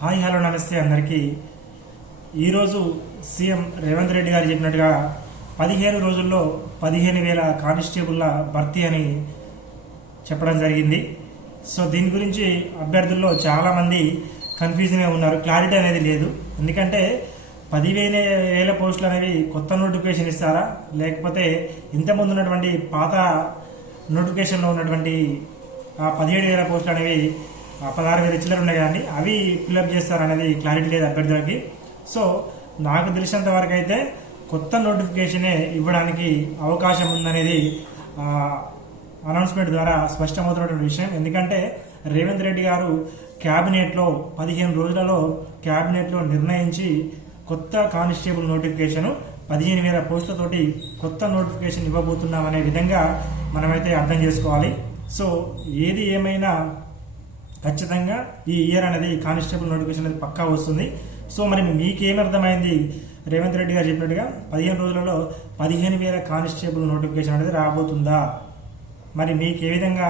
Hi hello నమస్తే అందరికీ. ఈరోజు సీఎం రేవంత్ రెడ్డి గారు చెప్పినట్టుగా పదిహేను రోజుల్లో పదిహేను వేల కానిస్టేబుల్ల భర్తీ అని చెప్పడం జరిగింది. సో దీని గురించి అభ్యర్థుల్లో చాలామంది కన్ఫ్యూజన్గా ఉన్నారు. క్లారిటీ అనేది లేదు. ఎందుకంటే పదివేల వేల పోస్టులు అనేవి కొత్త నోటిఫికేషన్ ఇస్తారా? లేకపోతే ఇంతకుముందు ఉన్నటువంటి పాత నోటిఫికేషన్లో ఉన్నటువంటి ఆ పదిహేడు వేల పోస్టులు అనేవి పదహారు వేల చిల్లర ఉన్నాయి కదండి అవి ఫిల్అప్ చేస్తారనేది క్లారిటీ లేదు అభ్యర్థులకి. సో నాకు తెలిసినంత వరకు అయితే కొత్త నోటిఫికేషనే ఇవ్వడానికి అవకాశం ఉందనేది అనౌన్స్మెంట్ ద్వారా స్పష్టమవుతున్నటువంటి విషయం. ఎందుకంటే రేవంత్ రెడ్డి గారు క్యాబినెట్లో పదిహేను రోజులలో క్యాబినెట్లో నిర్ణయించి కొత్త కానిస్టేబుల్ నోటిఫికేషన్ పదిహేను వేల పోస్టులతోటి కొత్త నోటిఫికేషన్ ఇవ్వబోతున్నాం అనే విధంగా మనమైతే అర్థం చేసుకోవాలి. సో ఏది ఏమైనా ఖచ్చితంగా ఈ ఇయర్ అనేది కానిస్టేబుల్ నోటిఫికేషన్ అనేది పక్కా వస్తుంది. సో మరి మీకేం అర్థమైంది? రేవంత్ రెడ్డి గారు చెప్పినట్టుగా పదిహేను రోజులలో పదిహేను వేల కానిస్టేబుల్ నోటిఫికేషన్ అనేది రాబోతుందా? మరి మీకు ఏ విధంగా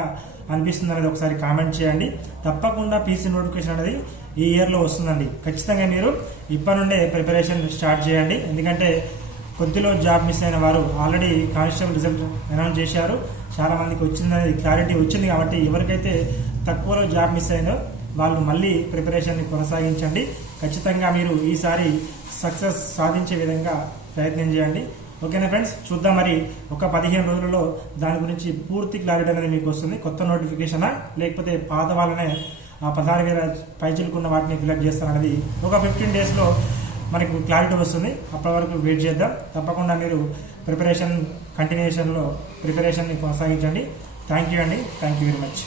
అనిపిస్తుంది అనేది ఒకసారి కామెంట్ చేయండి. తప్పకుండా పీసీ నోటిఫికేషన్ అనేది ఈ ఇయర్లో వస్తుందండి. ఖచ్చితంగా మీరు ఇప్పటి నుండే ప్రిపరేషన్ స్టార్ట్ చేయండి. ఎందుకంటే కొద్దిలో జాబ్ మిస్ అయిన వారు ఆల్రెడీ కానిస్టేబుల్ రిజల్ట్ అనౌన్స్ చేశారు. చాలా మందికి వచ్చిందనేది క్లారిటీ వచ్చింది కాబట్టి ఎవరికైతే తక్కువలో జాబ్ మిస్ అయిందో వాళ్ళు మళ్ళీ ప్రిపరేషన్ని కొనసాగించండి. ఖచ్చితంగా మీరు ఈసారి సక్సెస్ సాధించే విధంగా ప్రయత్నం చేయండి. ఓకేనా ఫ్రెండ్స్ చూద్దాం మరి ఒక పదిహేను రోజులలో దాని గురించి పూర్తి క్లారిటీ అనేది మీకు వస్తుంది. కొత్త నోటిఫికేషనా లేకపోతే పాత వాళ్ళనే ఆ పదహారు వేల పైచులుకున్న వాటిని ఫిలప్ చేస్తారనేది ఒక ఫిఫ్టీన్ డేస్లో మనకు క్లారిటీ వస్తుంది. అప్పటి వరకు వెయిట్ చేద్దాం. తప్పకుండా మీరు ప్రిపరేషన్ కంటిన్యూషన్లో ప్రిపరేషన్ని కొనసాగించండి. థ్యాంక్ యూ అండి. Thank you very much